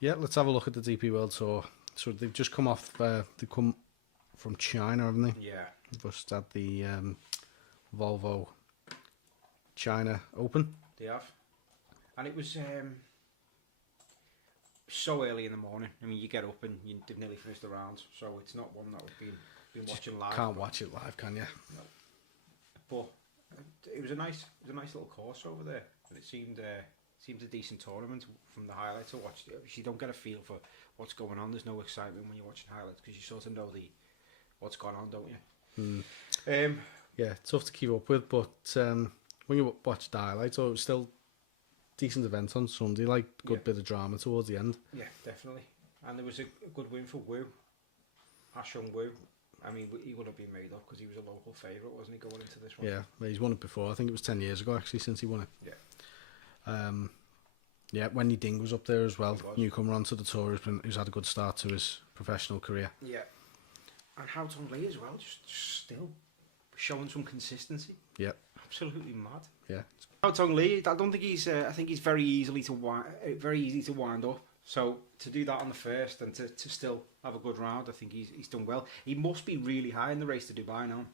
Yeah, let's have a look at the DP World Tour. So they've just come off. They come from China, haven't they? Yeah, Just had the Volvo China Open. they have. And it was so early in the morning. I mean, you get up and they've nearly finished the round, so it's not one that we've been watching live. Can't watch it live, can you? No. But it was a nice little course over there, and it seemed a decent tournament from the highlights I watched. You don't get a feel for what's going on. There's no excitement when you're watching highlights because you sort of know what's going on, don't you? Yeah, tough to keep up with, but when you watch the highlights, it was still decent event on Sunday. Like good bit of drama towards the end. Yeah, definitely. And there was a good win for Wu, Ashung Wu. I mean, he would have been made up because he was a local favourite, wasn't he, going into this one? Yeah, he's won it before. I think it was 10 years ago actually since he won it. Yeah. Yeah, Wendy Ding was up there as well. Newcomer onto the tour, who's had a good start to his professional career. Yeah. And Hao Tong Lee as well, just still showing some consistency. Yeah. Absolutely mad. Yeah. Hao Tong Lee, I don't think he's. I think he's very easy to wind up. So to do that on the first and to still have a good round, I think he's done well. He must be really high in the race to Dubai now.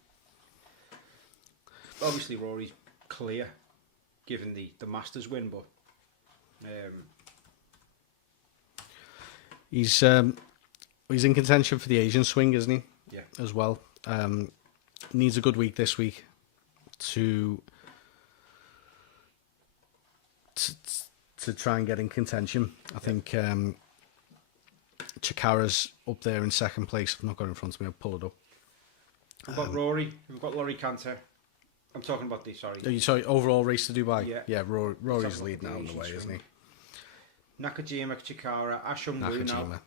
Obviously, Rory's clear, given the Masters win, but he's in contention for the Asian swing, isn't he? Yeah. As well. Needs a good week this week to try and get in contention. I think Chikara's up there in second place. I've not got it in front of me. I'll pull it up. We've got Rory. We've got Laurie Cantor. I'm talking about the Sorry, overall race to Dubai. Yeah, Rory's leading out in the way, isn't he? Nakajima, Chikara, Ashung Wu now,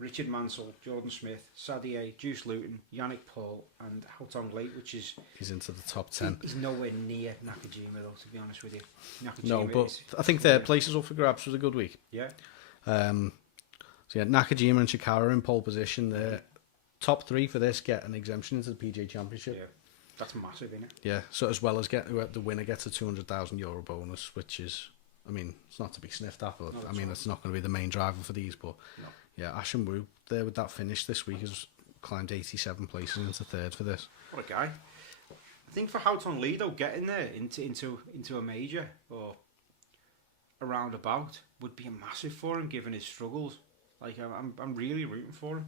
Richard Mansell, Jordan Smith, Sadie, Juice Luton, Yannick Paul, and Hao Tong Lee, which is he's into the top 10. He's nowhere near Nakajima though, to be honest with you. Nakajima No, but I think their places up for grabs was a good week. Yeah. So yeah, Nakajima and Chikara in pole position. They're top 3 for this get an exemption into the PGA Championship. Yeah, that's massive, isn't it? Yeah, so as well as the winner gets a €200,000 bonus, which is, I mean, it's not to be sniffed at, but I mean, it's not going to be the main driver for these. But yeah, Asham Wu there with that finish this week has climbed 87 places into third for this. What a guy! I think for Hao Tong Lee though, getting there into a major or a roundabout would be a massive for him, given his struggles. Like I'm really rooting for him.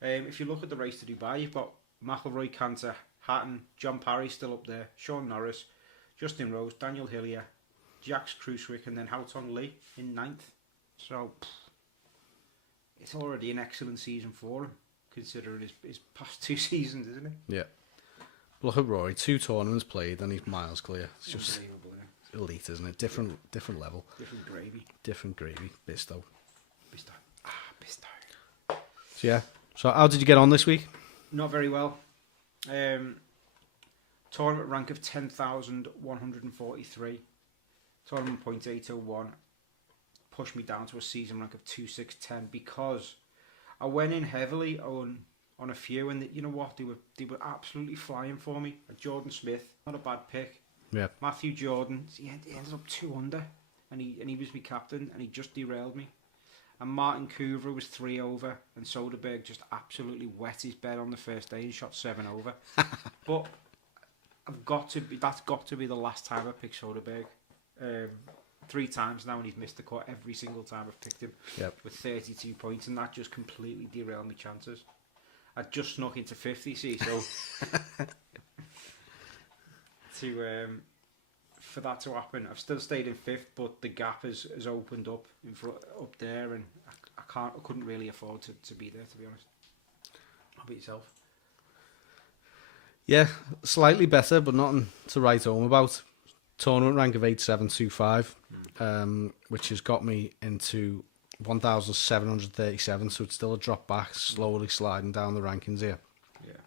If you look at the race to Dubai, you've got McIlroy, Cantor, Hatton, John Parry still up there, Sean Norris, Justin Rose, Daniel Hillier, Jax Cruiswick, and then Hao Tong Lee in 9th. So it's already an excellent season for him, considering his past 2 seasons, isn't it? Yeah. Look at Rory, 2 tournaments played and he's miles clear. It's just elite, isn't it? Different level. Different gravy. Bisto. Bisto. So yeah. So how did you get on this week? Not very well. Tournament rank of 10,143. Tournament point 801. Pushed me down to a season rank of 2610 because I went in heavily on a few, and you know what, they were absolutely flying for me. Jordan Smith, not a bad pick. Yeah. Matthew Jordan, he ended up 2 under, and he was my captain, and he just derailed me. And Martin Kuvra was 3 over, and Soderberg just absolutely wet his bed on the first day and shot 7 over. But that's got to be the last time I picked Soderberg. 3 times now, and he's missed the cut every single time I've picked him. Yep. With 32 points, and that just completely derailed my chances. I just snuck into 50, see, so for that to happen, I've still stayed in 5th, but the gap has opened up up there, and I couldn't really afford to be there, to be honest. How about yourself? Yeah, slightly better, but nothing to write home about. Tournament rank of 8725, which has got me into 1,737, so it's still a drop back, slowly sliding down the rankings here. Yeah.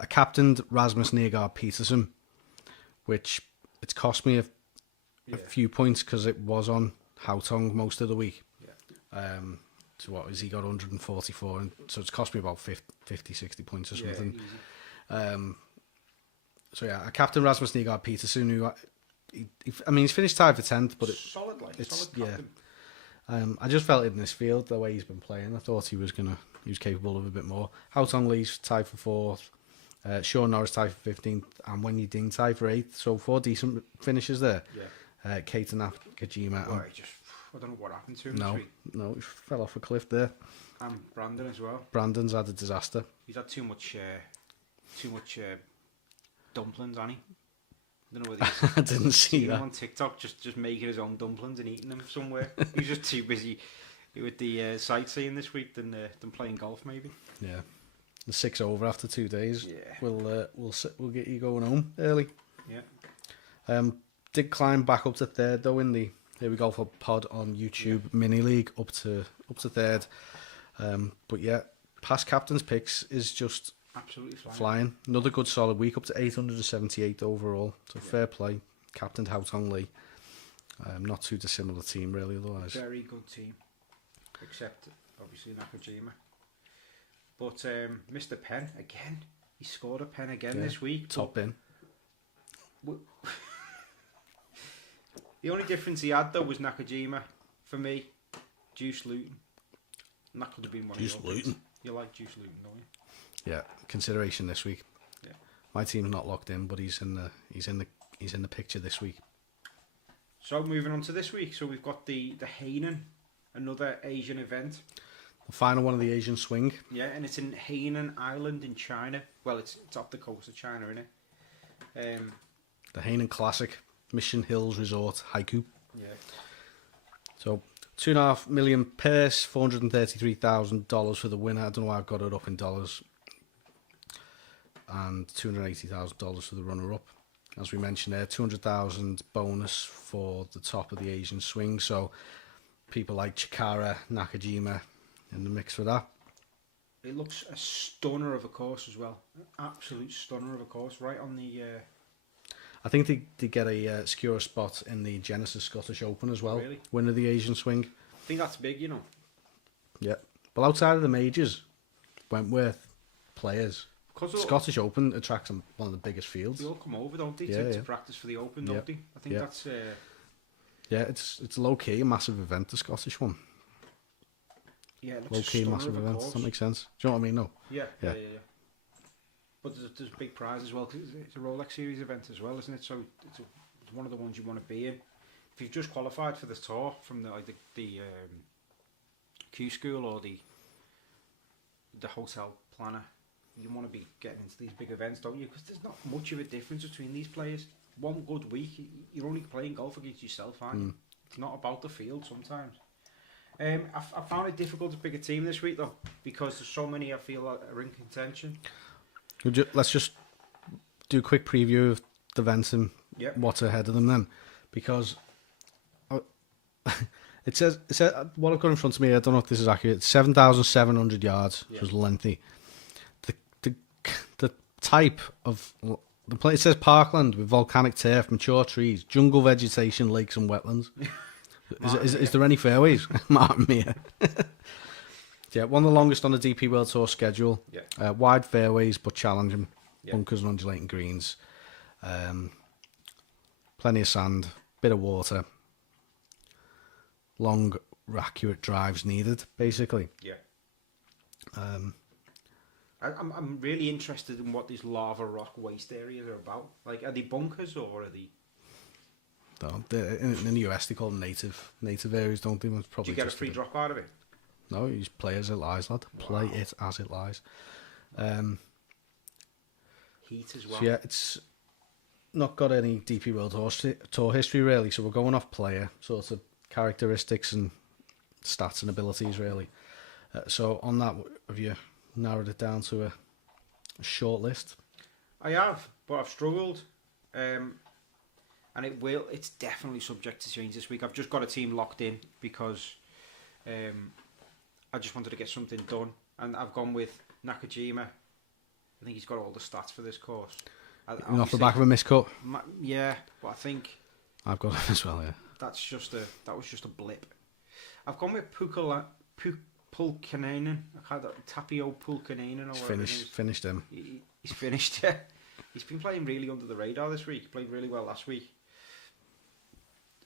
I captained Rasmus Nygaard Peterson, which it's cost me a few points because it was on Hao Tong most of the week. Yeah. So what is he got 144, and so it's cost me about 50, 60 points or something. Yeah, so yeah, I captained Rasmus Nygaard Peterson, who he's finished tied for 10th, but solid captain. I just felt in this field the way he's been playing. I thought he was capable of a bit more. Hao Tong Lee's tied for 4th. Sean Norris tied for 15th, and Wen Yiding tied for 8th. So 4 decent finishes there. Yeah. Keita Nakajima. I don't know what happened to him this week. No, he fell off a cliff there. And Brandon as well. Brandon's had a disaster. He's had too much dumplings, hasn't he? I don't know whether I didn't see that. Him on TikTok just making his own dumplings and eating them somewhere. He's just too busy with the sightseeing this week than playing golf, maybe. Yeah, the 6 over after 2 days. Yeah, we'll get you going home early. Yeah. Did climb back up to 3rd though in the Here We Go for Pod on YouTube mini league up to 3rd. But yeah, past captain's picks is just absolutely flying. Another good solid week up to 878 overall. So fair play. Captained Hao Tong Lee. Not too dissimilar team really otherwise. Very good team. Except obviously Nakajima. But Mr. Penn again. He scored a pen again this week. Top bin. The only difference he had though was Nakajima for me. Juice Luton. And that could have been one Juice of your Luton. picks. You like Juice Luton, don't you? Yeah, consideration this week. Yeah. My team's not locked in, but he's in the picture this week. So moving on to this week, so we've got the Hainan, another Asian event. The final one of the Asian swing. Yeah, and it's in Hainan Island in China. Well, it's off the coast of China, isn't it? The Hainan Classic, Mission Hills Resort, Haiku. Yeah. So $2.5 million purse, $433,000 for the winner. I don't know why I've got it up in dollars. And $280,000 for the runner-up. As we mentioned there, $200,000 bonus for the top of the Asian swing. So people like Chikara, Nakajima in the mix for that. It looks a stunner of a course as well. An absolute stunner of a course, right on the... I think they get a secure spot in the Genesis Scottish Open as well. Really? Winner of the Asian swing. I think that's big, you know. Yeah. But outside of the majors, Wentworth players... Scottish Open attracts one of the biggest fields. They all come over, don't they, to practice for the Open, don't they? I think that's... Yeah, it's low key, a massive event, the Scottish one. Yeah, it looks low key, massive event. Does that make sense? Do you know what I mean? No. Yeah. But there's a big prize as well, because it's a Rolex Series event as well, isn't it? So it's one of the ones you want to be in. If you've just qualified for the tour from the Q School or the hotel planner, you want to be getting into these big events, don't you? Because there's not much of a difference between these players. One good week, you're only playing golf against yourself, aren't you? It's not about the field sometimes. I found it difficult to pick a team this week, though, because there's so many I feel are in contention. Let's just do a quick preview of the events and what's ahead of them then. Because it says what I've got in front of me, I don't know if this is accurate, 7,700 yards, which was lengthy. The type of the place, it says parkland with volcanic turf, mature trees, jungle vegetation, lakes and wetlands. Is there any fairways? Martin Mere. Yeah, one of the longest on the DP World Tour schedule. Yeah. Wide fairways but challenging. Bunkers and undulating greens. Plenty of sand, bit of water. Long, accurate drives needed, basically. Yeah. I'm really interested in what these lava rock waste areas are about. Like, are they bunkers or are they... No, in the US they call them native areas, don't they? Probably. Do you get a free drop out of it? No, you just play as it lies, lad. Play it as it lies. Heat as well. So yeah, it's not got any DP World Tour history really, so we're going off player sort of characteristics and stats and abilities really. So on that, have you narrowed it down to a short list? I have, but I've struggled. And it's definitely subject to change this week. I've just got a team locked in because I just wanted to get something done. And I've gone with Nakajima. I think he's got all the stats for this course. Off the back of a miscut? Yeah, but I think... I've got him as well, yeah. That was just a blip. I've gone with Pulkanainen. Tapio Pulkanainen. Finished him. He's finished, yeah. He's been playing really under the radar this week. He played really well last week.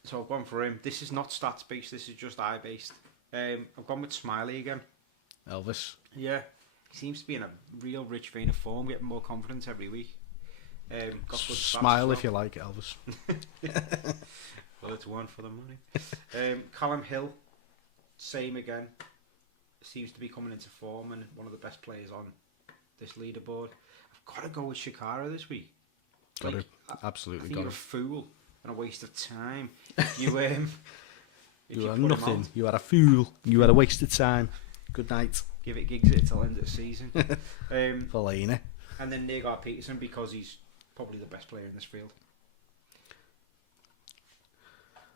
So I've gone for him. This is not stats based. This is just eye based. I've gone with Smiley again. Elvis. Yeah, he seems to be in a real rich vein of form, getting more confidence every week. Got good stats Smile as well. if you like, Elvis. Well, it's one for the money. Callum Hill, same again. Seems to be coming into form and one of the best players on this leaderboard. I've got to go with Shakara this week. Got Like, it. Absolutely I think got you're a it. fool and a waste of time. If you You are put him nothing. out, You are a fool. You are a waste of time. Good night. give it gigs it till the end of the season. Fellaini. And then Negar Peterson, because he's probably the best player in this field.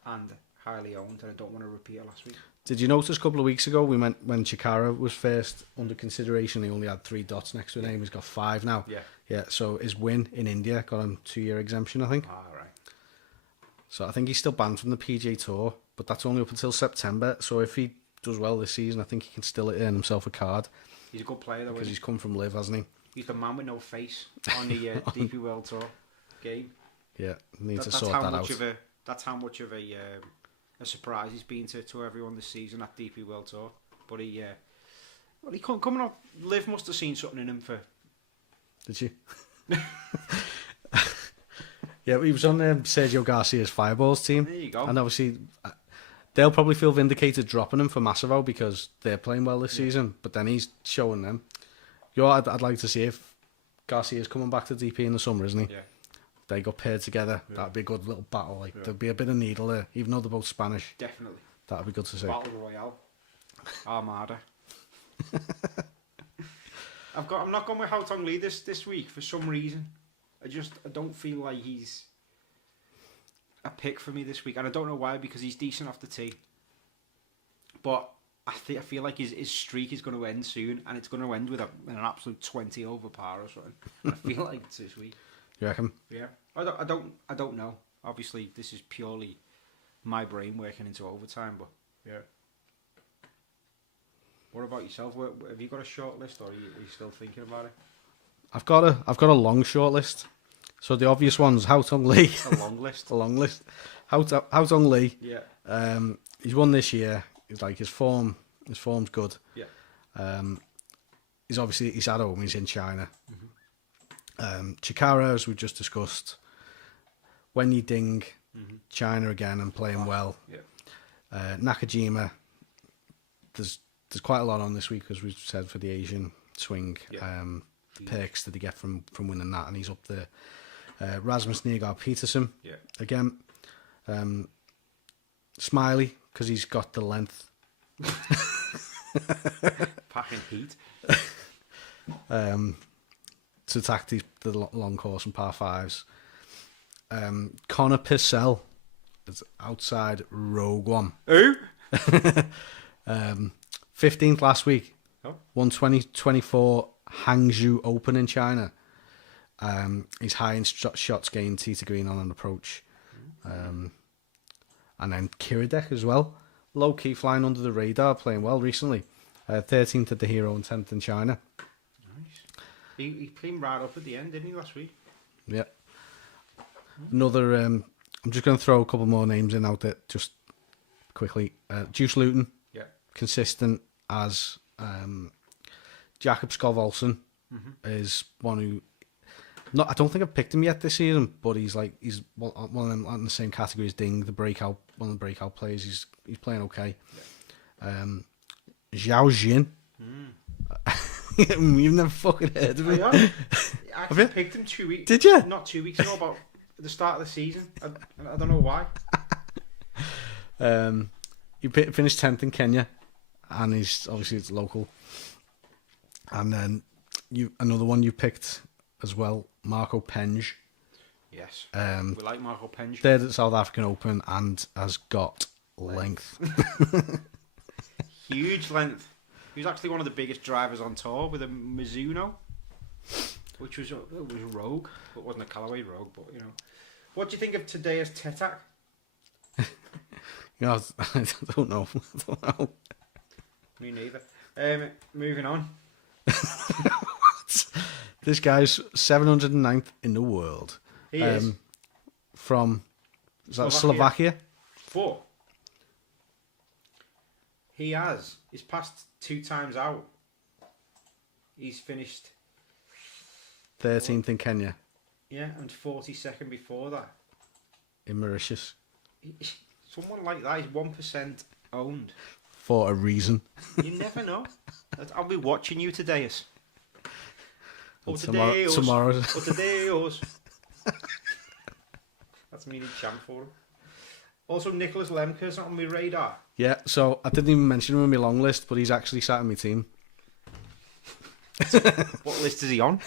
And highly owned, and I don't want to repeat it last week. Did you notice a couple of weeks ago when Chikara was first under consideration, he only had 3 dots next to his name. He's got 5 now. Yeah. Yeah, so his win in India got him 2-year exemption, I think. Ah, right. So I think he's still banned from the PGA Tour, but that's only up until September. So if he does well this season, I think he can still earn himself a card. He's a good player, though, Because isn't he's come from Liv, hasn't he? He's the man with no face on the DP World Tour game. Yeah, needs to That's sort how that much out. that's how much of a surprise he's been to everyone this season at DP World Tour. But he coming up. Liv must have seen something in him for. Did you? Yeah, he was on Sergio Garcia's Fireballs team. There you go. And obviously, they'll probably feel vindicated dropping him for Massimo because they're playing well this season. But then he's showing them. I'd like to see if Garcia's coming back to DP in the summer, isn't he? Yeah. They got paired together. Yeah. That'd be a good little battle. There'd be a bit of needle there, even though they're both Spanish. Definitely. That'd be good to see. Battle Royale. Armada. I'm not going with Haotong Lee this week for some reason. I don't feel like he's a pick for me this week, and I don't know why, because he's decent off the tee. But I feel like his streak is going to end soon, and it's going to end with an absolute 20 over par or something. I feel like it's this week. You reckon? Yeah, I don't know. Obviously, this is purely my brain working into overtime, but yeah. What about yourself? Have you got a short list, or are you still thinking about it? I've got a long short list. So the obvious ones: Haotong Lee. A long list. A long list. Haotong Lee. Yeah. He's won this year. He's like his form's good. Yeah. He's at home. He's in China. Chikara, as we just discussed. When you ding, China again and playing well. Yeah. Nakajima. There's quite a lot on this week, as we said, for the Asian swing. Yeah. Perks that he get from winning that, and he's up there. Rasmus Negar Peterson. Yeah. Again. Smiley, because he's got the length. Packing heat. To attack the long course and par 5s. Connor Purcell is outside Rogue One. Who? 15th last week. Oh. Won 2024 Hangzhou Open in China. He's high in shots gained, tee to green on an approach. And then Kiradech as well. Low key flying under the radar, playing well recently. 13th at the Hero and 10th in China. Nice. He cleaned right up at the end, didn't he, last week? Yeah. Another, I'm just going to throw a couple more names in out there just quickly. Juice Luton. Yeah. Consistent as Jakob Skov-Olsen is one who, I don't think I've picked him yet this season, but he's one of them in the same category as Ding, one of the breakout players. He's playing okay. Yeah. Zhao Jin. You've never fucking heard of him. I actually picked him 2 weeks. Did you? Not 2 weeks ago, about the start of the season. I don't know why. He finished 10th in Kenya, and it's local. And then another one you picked as well, Marco Penge. Yes. We like Marco Penge. Third at South African Open and has got length. Huge length. He was actually one of the biggest drivers on tour with a Mizuno, which was a Rogue, but wasn't a Callaway Rogue. But what do you think of today's Tetak? I don't know. Me neither. Moving on. This guy's 709th in the world. He is from Slovakia. But he's passed 2 times out. He's finished 13th in Kenya. Yeah, and 42nd before that. In Mauritius. Someone like that is 1% owned. For a reason. You never know. I'll be watching you today. Tomorrow. That's me in chant for him. Also, Nicholas Lemke's not on my radar. Yeah, so I didn't even mention him on my long list, but he's actually sat in my team. What list is he on?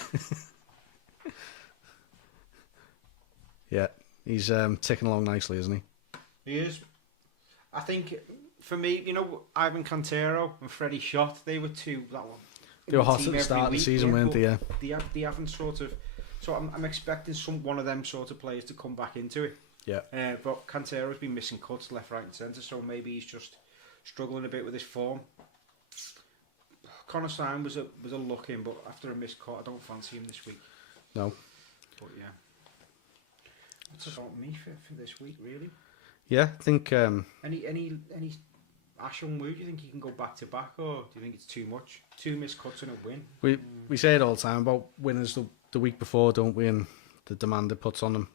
Yeah, he's ticking along nicely, isn't he? He is. I think, for me, Ivan Cantero and Freddie Schott, they were two. They were hot at the start of the season, weren't they? Yeah. They haven't sort of. So I'm expecting one of them sort of players to come back into it. Yeah. But Cantero's been missing cuts left, right, and centre, so maybe he's just struggling a bit with his form. Connor Stein was a look in, but after a missed cut, I don't fancy him this week. No. But yeah. That's about me for this week, really. Yeah, I think. Any Ashton Wu, do you think he can go back to back, or do you think it's too much? 2 missed cuts and a win. We say it all the time about winners the week before, don't we? And the demand it puts on them.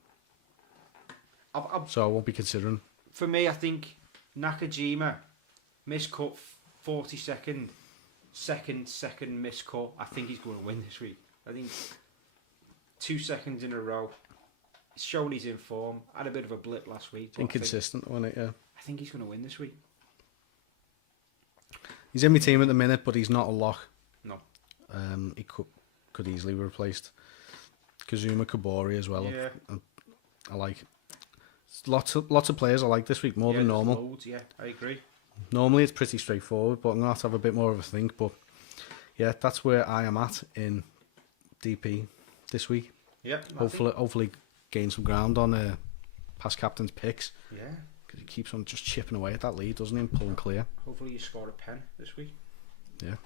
So I won't be considering. For me, I think Nakajima missed cut 42nd, second missed cut. I think he's going to win this week. I think 2 seconds in a row. He's shown he's in form. Had a bit of a blip last week. Inconsistent, wasn't it? Yeah. I think he's going to win this week. He's in my team at the minute, but he's not a lock. No. He could easily be replaced. Kazuma Kabori as well. Yeah. I like lots of players I like this week more than normal. Loads, yeah, I agree. Normally it's pretty straightforward, but I'm gonna have to have a bit more of a think. But yeah, that's where I am at in DP this week. Yeah. Hopefully gain some ground on past captain's picks. Yeah. He keeps on just chipping away at that lead, doesn't he, and pulling clear. Hopefully you score a pen this week. Yeah.